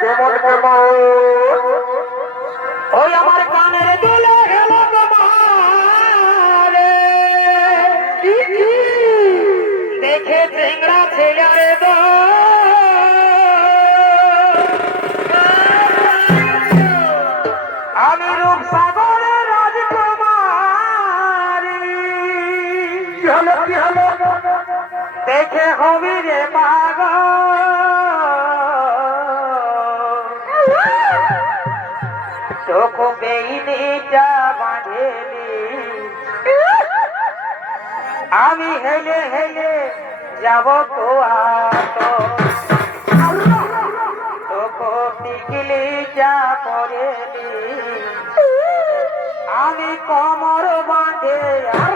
কেমন কেমন ওই আমার কানের দোলা হবি পাগ চোখ বেইনিটা বাঁধেলি। আমি হেলে হেলে যাব তো চোখ যা পড়েলি। আমি কমর বাঁধে আর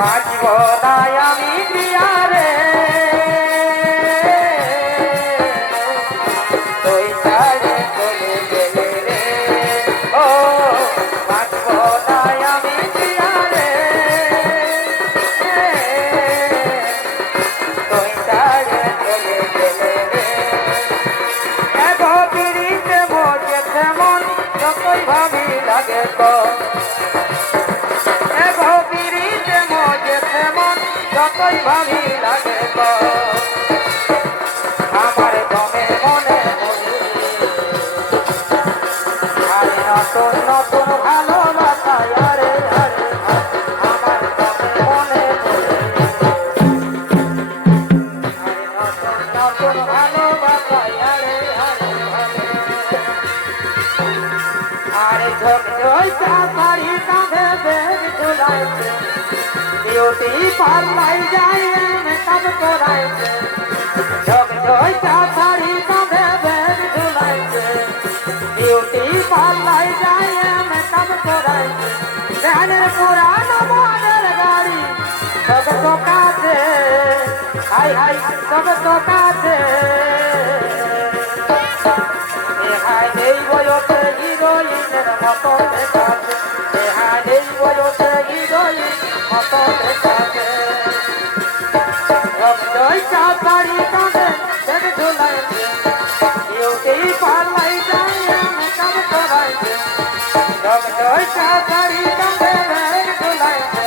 বাঁচব তাই আমি প্রিয়া ভাবি লাগে আমার দমে মনে আরে নতুন নতুন ভালোবাসা, আরে আরে আমার দমে মনে নতুন নতুন ভালোবাসা, আরে আরে আরে। ঝোক ঝোইটা শাড়ি কাঁধে বেগ ঝুলাইছে। বিউটি পাল্লাই যায় মেকআপ করাইছে ঝোক ঝোইটা শাড়ি কাঁধে বেগ ঝুলাইছে বিউটি পাল্লাই যায় মেকআপ করাইছে ভ্যানের পুরানো মডেল গাড়ি সব তো কাছে। হাই হাই, সব তো কাছে। নেহাই নেই বয়সে হিরোইনের মতো দেখাচ্ছে নেহাই নেই বয়সে হিরোইন মতো দেখাচ্ছে রক্তই চাপাড়ি কাঁদে দেখ ঝুলাইছে ইউটি পাল্লাই যায় মেকআপ করাইছে রক্তই চাপাড়ি কাঁদে দেখ ঝুলাইছে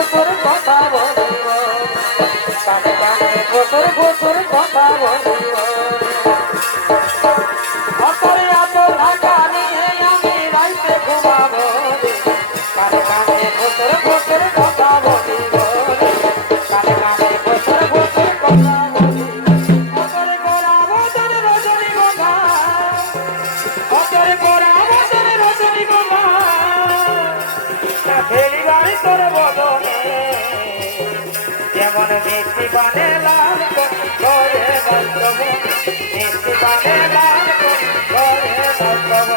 পানে লাল করে বাস্তব নীতি পানে লাল করে বাস্তব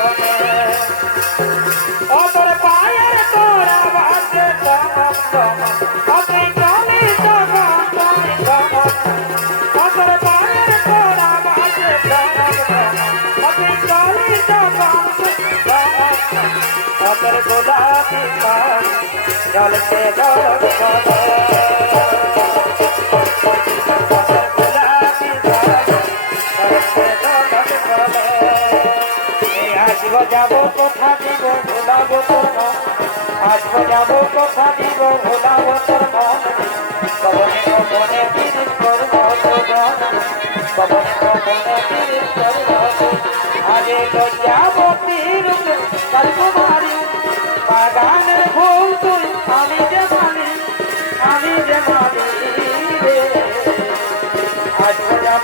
অতর পায়ের তোরা বাজে তমাম তমাম অতই তমি তমাম তমি তমাম অতর পায়ের তোরা বাজে তমাম তমাম অতই তমি তমাম তমাম অতর গোলাপি পান জলতে জল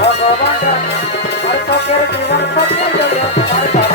ভগবান জীবন সত্যি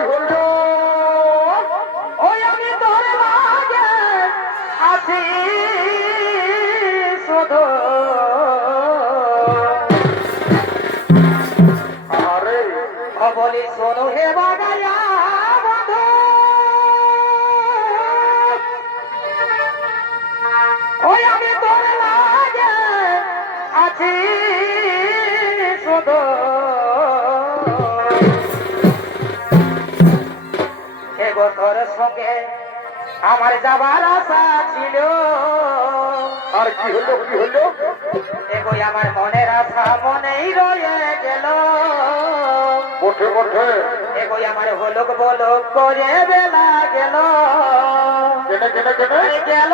হলো আছি। সঙ্গে আমার যাবার আশা ছিল। আর কি হলো কি হলো? এগোই আমার মনের আশা মনেই রয়ে গেল। আমার হলো বলো করে বেলা গেল। গেল